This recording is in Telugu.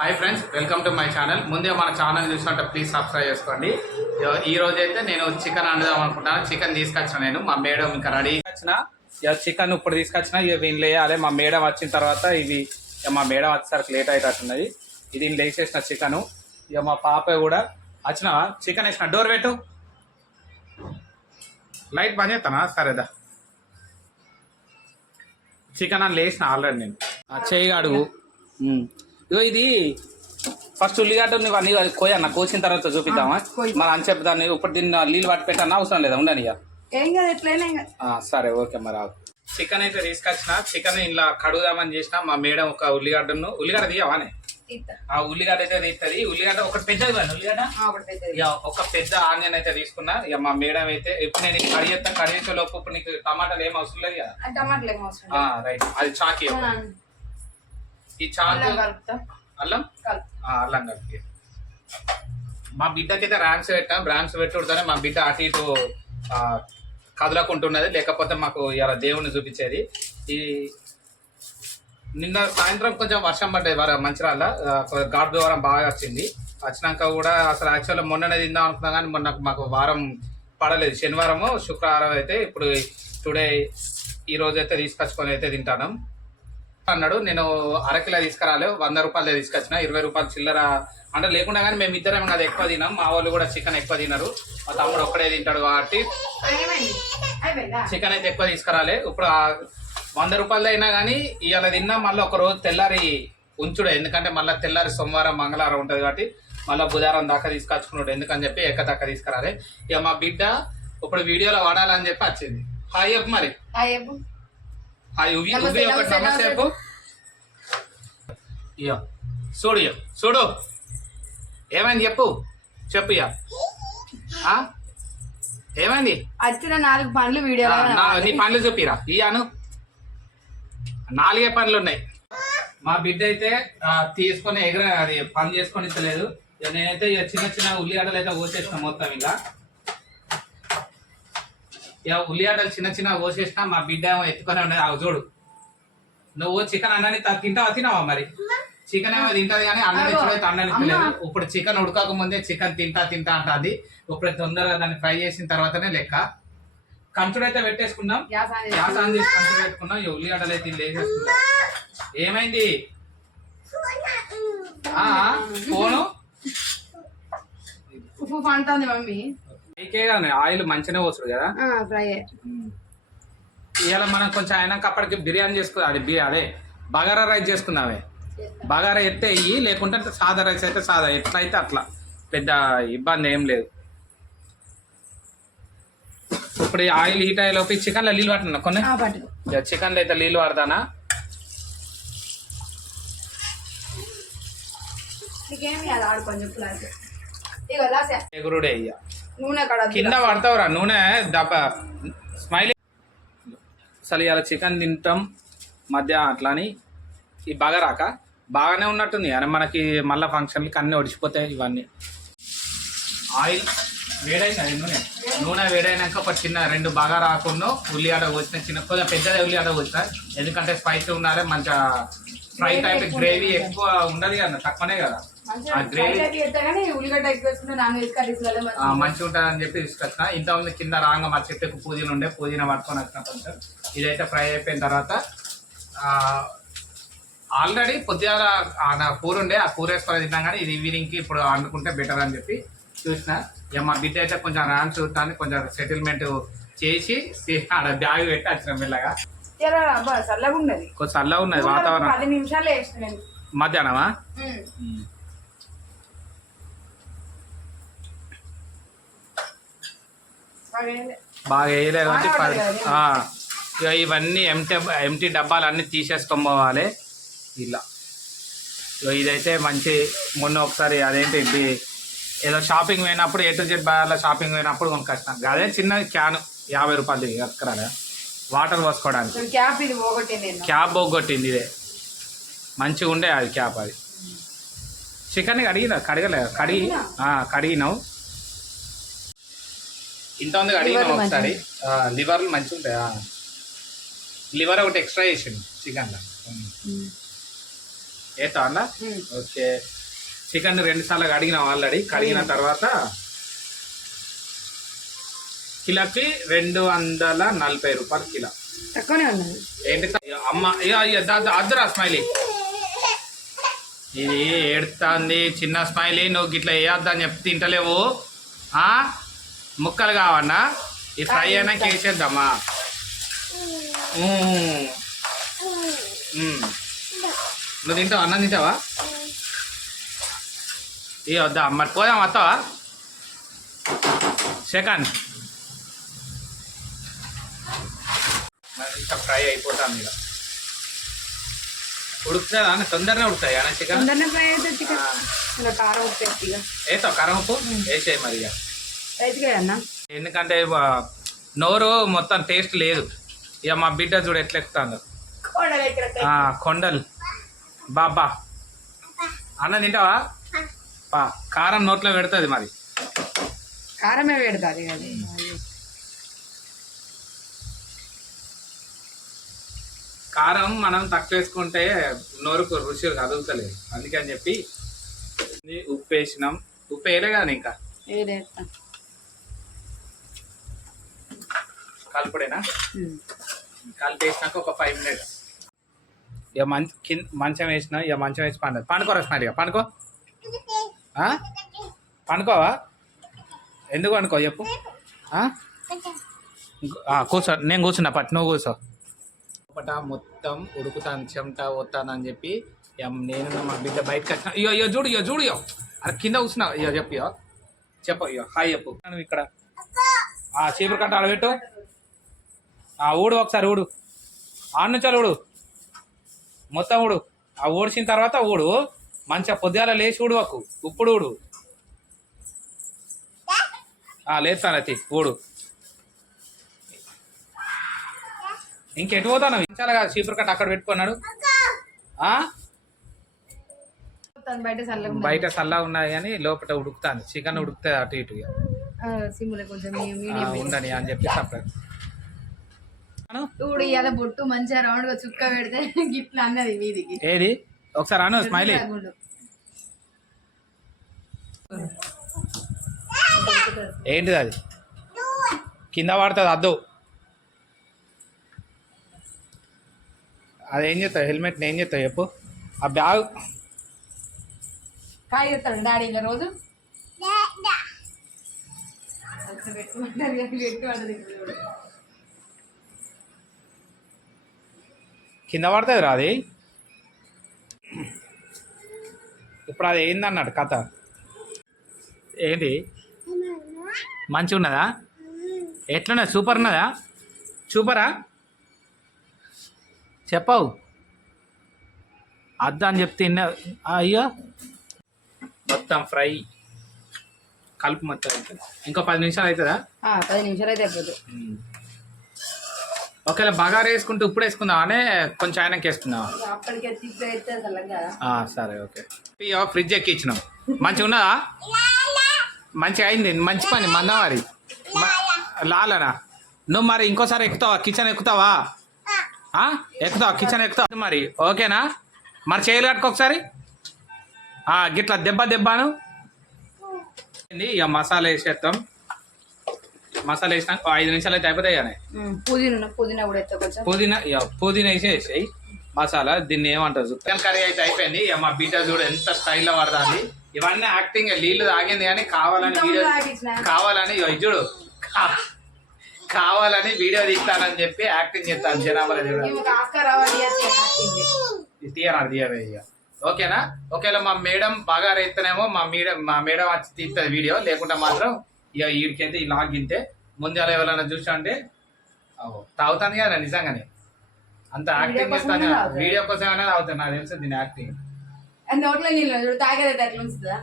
Hi friends welcome to my channel ముందే మన ఛానల్ చూసినట్టు ప్లీజ్ సబ్స్క్రైబ్ చేసుకోండి. ఈ రోజు అయితే నేను చికెన్ వండుదాం అనుకుంటాను చికెన్ తీసుకొచ్చిన నేను. మా మేడం ఇంకా రెడీ వచ్చిన ఇక చికెన్ ఇప్పుడు తీసుకొచ్చిన. ఇక వీళ్ళు వేయాలి మా మేడం వచ్చిన తర్వాత ఇవి ఇక మా మేడం వచ్చేసరికి లేట్ అవుతున్నది ఇది దీన్ని వేసేసిన చికెన్ ఇక మా పాప కూడా వచ్చిన చికెన్ వేసిన. డోర్ పెట్టు. లైట్ బంద్ చేస్తానా? సరేదా చికెన్ అని లేచిన ఆల్రెడీ నేను. ఆ చేయి అడుగు ఉమ్. ఇగో ఇది ఫస్ట్ ఉల్లిగడ్డ ఇవన్నీ కోయన్న కోసిన తర్వాత చూపిద్దామా. మరి అని చెప్పి దాన్ని ఇప్పుడు దీన్ని నీళ్ళు పట్టి పెట్టాను అవసరం లేదా? ఉండని సరే ఓకే మరి. చికెన్ అయితే తీసుకొచ్చిన. చికెన్ ఇలా కడుగుదామని చేసిన. మా మేడం ఒక ఉల్లిగడ్డను ఉల్లిగడ్డ తీయవానే. ఆ ఉల్లిగడ్డ అయితే తీస్తుంది ఉల్లిగడ్డ ఒకటి పెద్దది ఉల్లిగడ్డ? ఒక పెద్ద ఆనియన్ అయితే తీసుకున్నా. ఇక మా మేడం అయితే ఇప్పుడు నేను ఇది కడిగేస్తా కడిగేసే లోపు ఇప్పుడు నీకు టమాటాలు ఏం అవసరం లేదు కదా. రైట్. అది చాకి ఈ చాకు అల్లం అల్లం? కలుపు మా బిడ్డకైతే ర్యామ్స్ పెట్టాం. ర్యామ్స్ పెట్టుడుతోనే మా బిడ్డ అటు ఇటు కదలకుంటున్నది. లేకపోతే మాకు ఇలా దేవుణ్ణి చూపించేది. ఈ నిన్న సాయంత్రం కొంచెం వర్షం పడ్డది. వర మంచిరాల గాడ్ వారం బాగా వచ్చింది. వచ్చినాక కూడా అసలు యాక్చువల్ మొన్ననే తిందాం అనుకున్నాం కానీ మొన్న మాకు వారం పడలేదు. శనివారము శుక్రవారం అయితే ఇప్పుడు టుడే ఈ రోజు అయితే తీసుకొచ్చుకొని అయితే తింటాను అన్నాడు నేను అరకిలో తీసుకురాలే వంద రూపాయలు తీసుకొచ్చిన ఇరవై రూపాయలు చిల్లర. అంటే లేకుండా కానీ మేము ఇద్దరం అది ఎక్కువ తినాం మా వాళ్ళు కూడా చికెన్ ఎక్కువ తినరు మా తమ్ముడు ఒక్కడే తింటాడు కాబట్టి చికెన్ అయితే ఎక్కువ తీసుకురాలే. ఇప్పుడు వంద రూపాయలు అయినా కానీ ఇవాళ తిన్నా మళ్ళీ ఒక రోజు తెల్లారి ఉంచుడు. ఎందుకంటే మళ్ళీ తెల్లారి సోమవారం మంగళవారం ఉంటుంది కాబట్టి మళ్ళీ బుధవారం దాకా తీసుకొచ్చుకున్నాడు. ఎందుకని చెప్పి ఎక్క దాకా తీసుకురాలే. ఇక మా బిడ్డ ఇప్పుడు వీడియోలో వాడాలని చెప్పి వచ్చింది. హాయ్ చెప్పు మరి. హాయ్ చెప్పు. హాయ్ ఉవి నమస్తే, ఉవి ఒకటి నమస్తే, నమస్తే నమస్తే. చెప్పు ఇయ్యో చూడు ఇయ్యో చూడు ఏమైంది చెప్పు చెప్పు ఇయ్య ఆ? ఏమైంది వచ్చిన నాలుగు పండ్లు వీడియో ఆ, నా- పనులు చూపిరా. ఇయ్యాను నాలుగే పనులు ఉన్నాయి. మా బిడ్డ అయితే ఆ, తీసుకొని ఎగర అది పని చేసుకొని ఇస్తలేదు. ఇక నేనైతే చిన్న చిన్న ఉల్లిగడ్డలు అయితే కోసేసిన మొత్తం ఇలా ఇక ఉల్లిగడ్డలు చిన్న చిన్న కోసేసిన మా బిడ్డ ఏమో ఎత్తుకొని ఉన్నది అవి చూడు. నువ్వు చికెన్ అన్నాన్ని త- తింటావా తినావా మరి? చికెన్ ఏమో తింటది కానీ చూడైతే అన్నాన్ని అమ్మ. తినలేదు ఇప్పుడు చికెన్ ఉడకక ముందే చికెన్ తింటా తింటా అంటది. ఇప్పుడు తొందరగా దాన్ని ఫ్రై చేసిన తర్వాతనే లెక్క. కంచుడైతే పెట్టేసుకున్నాం గ్యాస్ ఆన్ చేసి. కంచుడు పెట్టుకున్నాం. ఈ ఉల్లిగడ్డలు అయితే ఇల్లు వేసేసుకున్నాం ఏమైంది? ఆ, ఫోను? ఉప్పు పండుతుంది మమ్మీ. కానీ ఆయిల్ మంచిగానే పోసుడు కదా? ఫ్రై ఇవాళ మనం కొంచెం అయినాక అప్పటికి బిర్యానీ చేసుకు అది అదే బగారా రైస్ చేసుకుందామే బగారా ఎత్తే ఇయ్యి లేకుంటే సాదా రైస్ అయితే సాదా ఎట్లా అయితే అట్లా. పెద్ద ఇబ్బంది ఏం లేదు. ఇప్పుడు ఆయిల్ హీట్ అయ్యే లోపు చికెన్లో నీళ్ళు పట్టిన కొన్ని? చికెన్లో అయితే నీళ్ళు పడతానా నీకేమి ఎగురుడే నూనె కడ కింద పడతావురా నూనె స్మైల్. అసలు ఇవాళ చికెన్ తింటాం మధ్య అట్లా అని ఈ బాగా రాక బాగానే ఉన్నట్టుంది. అని మనకి మళ్ళీ ఫంక్షన్లకి అన్నీ ఒడిచిపోతాయి ఇవన్నీ. ఆయిల్ వేడైంది నూనె? నూనె వేడైనాక ఒక చిన్న రెండు బాగా రాకుండా ఉల్లిగడ్డ వచ్చిన చిన్న కొద్దిగా పెద్దది ఉల్లిగడ్డ వచ్చిన ఎందుకంటే స్పైసీ ఉండాలి మంచిగా ఫ్రై టైప్ గ్రేవీ ఎక్కువ ఉండదు కదా తక్కువనే కదా. మంచిగా ఉంటుంది అని చెప్పి తీసుకొచ్చిన. ఇంతకుముందు కింద రాగా మా చెట్టుకు పుదీనా ఉండే పుదీనా పట్టుకొని వచ్చిన కొంచెం. ఇదైతే ఫ్రై అయిపోయిన తర్వాత ఆల్రెడీ పొద్దుగాల ఆ నా కూర ఉండే ఆ కూర వేసుకొని తిన్నాం కానీ ఇది ఈవినింగ్కి ఇప్పుడు వండుకుంటే బెటర్ అని చెప్పి చూసిన. ఇక మా బిడ్డ అయితే కొంచెం ర్యామ్ చూస్తాను కొంచెం సెటిల్మెంట్ చేసి ఆడ బ్యాగ్ పెట్టి వచ్చిన మెల్లగా. చల్లగా ఉన్నది కొంచెం చల్లగా ఉన్నది వాతావరణం. మధ్యాహ్నమా? బాగా వేయలేదు కాబట్టి ఇక ఇవన్నీ ఎంటీ ఎంటీ డబ్బాలు అన్నీ తీసేసుకొని పోవాలి. ఇలా. ఇదైతే మంచి మొన్న ఒకసారి అదేంటి ఇది ఏదో షాపింగ్ పోయినప్పుడు ఏ టు జెడ్ బాగా షాపింగ్ పోయినప్పుడు కొనుకొచ్చిన. అదే చిన్న క్యాన్ యాభై రూపాయలు ఎక్కడ వాటర్ పోసుకోవడానికి. క్యాప్ ఇది పోగొట్టే నేను క్యాబ్ పోగొట్టింది ఇదే. మంచిగా ఉండే అది. క్యాబ్ అది చికెన్ కడిగిన కడగలే కడిగి కడిగినావు. ఇంత ఉంది లివర్లు ఒకసారి. లివర్లు మంచిగా ఉంటాయి లివర్ ఒకటి ఎక్స్ట్రా చేసిండు చికెన్లో. వేస్తావా అలా ఉమ్. ఓకే. చికెన్ రెండు సార్లు కడిగినాం ఆల్రెడీ. కడిగిన తర్వాత కిలోకి రెండు వందల నలభై రూపాయలు కిలో. తక్కువనే ఉన్నది ఏంటి అమ్మ అద్దరా స్మైలీ. ఇది ఏడుతుంది చిన్న స్మైలీ నువ్వు గిట్లా వేయొద్దని చెప్పి తింటలేవు. ఆ? ముక్కలు కావన్నా? ఈ ఫ్రై అయినా. మ్మ్. నువ్వు తింటావా? అన్నం తింటావా? ఇక వద్దా? మరి పోదాం వస్తావా? సెకండ్. మరి ఇంకా ఫ్రై అయిపోతుంది ఇక. ఉడుకుతుందా? అన్న తొందరనే ఉడుకుతాయి అన్న చికెన్? తొందరనే ఫ్రై అయితే చికెన్. కారం ఇక. వేస్తావు? కారం ఉప్పు? వేసేయి మరి ఇక. ఎందుకంటే నోరు మొత్తం టేస్ట్ లేదు. ఇక మా బిడ్డ చూడు ఎట్లా ఎక్కుతాందో. ఆ, కొండలు. బాబా అన్న తింటావా? పా కారం నోట్లో పెడుతుంది మరి. కారమే పెడతాది కారం మనం తక్కువ వేసుకుంటే నోరుకు రుచి కదులుతలేదు. అందుకని చెప్పి ఇది ఉప్పు వేసినాం. ఉప్పు వేయలే కదా ఇంకా? కలుపుడేనా కలిపి వేసినాక ఒక ఫైవ్ మినిట్స్ ఇక మంచి కింద మంచం వేసిన ఇక మంచం వేసి పండు. పండుకోరా స్మైల్ ఇక. పండుకో? పండుకోవా? ఎందుకు అనుకో చెప్పు. ఆ? ఇంకో- ఆ, కూర్చో. నేను కూర్చున్నా పట్టు. నువ్వు కూర్చో. ఒకట మొత్తం ఉడుకుతాను చెమట వస్తానని చెప్పి ఇక నేను మా బిడ్డ బయటకు వచ్చిన. ఇయ్యో ఇయ్యో చూడు ఇయ్యో చూడు ఇయ్యో అరే కింద కూర్చున్నా. ఇయ్యో చెప్పు ఇయ్యో చెప్పు ఇయ్యో హాయ్ చెప్పు. నువ్వు ఇక్కడ. ఆ చీపురు కట్ట ఆడబెట్టు. ఆ ఊడు ఒకసారి ఊడు. ఆడ నుంచి ఊడు. మొత్తం ఊడు. ఆ ఊడిసిన తర్వాత ఊడు. మంచిగా పొద్దుగాల లేచి ఊడువకు ఇప్పుడు ఊడు. ఆ లేస్తాను అతి ఊడు. ఇంకెటు పోతాను ఇంచాలి కదా చీపురు కట్ట అక్కడ పెట్టుకున్నాడు. ఆ? బయట చల్లగా ఉన్నది. కానీ లోపల ఉడుకుతాను చికెన్ ఉడుకుతుంది అటు ఇటు ఆ, ఉండని అని చెప్పి సపరేట్. చూడు ఇవాళ బొట్టు మంచిగా రౌండ్గా చుక్క పెడితే గిట్ల అన్నది మీదికి. ఏది? ఒకసారి అను స్మైలీ. ఏంటిది అది? కింద పడుతుంది అద్దు. అది ఏం చేస్తావు? హెల్మెట్ ఏం చేస్తావు చెప్పు. ఆ బ్యాగ్. కాయ చెప్తాడు డాడీ ఇలా రోజు? పెట్టుకుంటారు పెట్టుకుంటది ఇప్పుడు చూడు. కింద పడుతుంది రా అది. ఇప్పుడు అది ఏందన్నాడు కథ? ఏంటి? మంచిగా ఉన్నదా ఎట్లున్నది? సూపర్ ఉన్నదా సూపరా? చెప్పవు. అద్దా అని చెప్తే ఇన్న అయ్యో. మొత్తం ఫ్రై. కలుపు మొత్తం అవుతుంది ఇంకో పది నిమిషాలు అవుతుందా పది నిమిషాలు అయితే అయిపోతుంది ఒకవేళ బాగా వేసుకుంటూ ఇప్పుడు వేసుకుందాం అనే కొంచెం ఆయనకి వేసుకుందామా సరే ఓకే. ఫ్రిడ్జ్ ఎక్కించినాం మంచిగా ఉన్నదా? మంచిగా అయింది మంచి పని మందవారి. మ- లాలనా? నువ్వు మరి ఇంకోసారి ఎక్కుతావా? కిచెన్ ఎక్కుతావా? ఎక్కుతావా? కిచెన్ ఎక్కుతావా? మరి ఓకేనా? మరి చేయలు కట్టుకో ఒకసారి. ఆ, గిట్లా దెబ్బ దెబ్బను? ఇక మసాలా వేసేస్తాం మసాలా వేసినాక ఐదు నిమిషాలు అయితే అయిపోతాయి కానీ. పుదీనా పుదీనా కూడా కొంచెం. పుదీనా ఇక పుదీనా మసాలా దీన్ని ఏమంటారు చికెన్ కర్రీ అయితే అయిపోయింది. ఇక మా బిడ్డ చూడు ఎంత స్టైల్లో పడుతుంది. ఇవన్నీ యాక్టింగ్ నీళ్ళు తాగింది కానీ కావాలని వీడియో. కావాలని చూడు. కావాలని వీడియో తీస్తానని చెప్పి యాక్టింగ్ చేస్తాను జనాభా తీయరాదు తీయవే ఇక. ఓకేనా? ఒకవేళ మా మేడం బాగా రైతేనేమో మా మేడం మా మేడం వచ్చి తీస్తుంది వీడియో లేకుంటే మాత్రం ఇక వీడికైతే ఈ లాగ్ గింతే ముందు అలా ఎవరైనా చూసా అంటే తాగుతాను కదా నిజంగానే. అంత యాక్టింగ్ చేస్తాను. వీడియో కోసం అనేది అవుతాను నాకు తెలుసు దీని యాక్టింగ్ నోట్లో నీళ్ళు తాగేది ఎట్లా ఉంచుతుందా?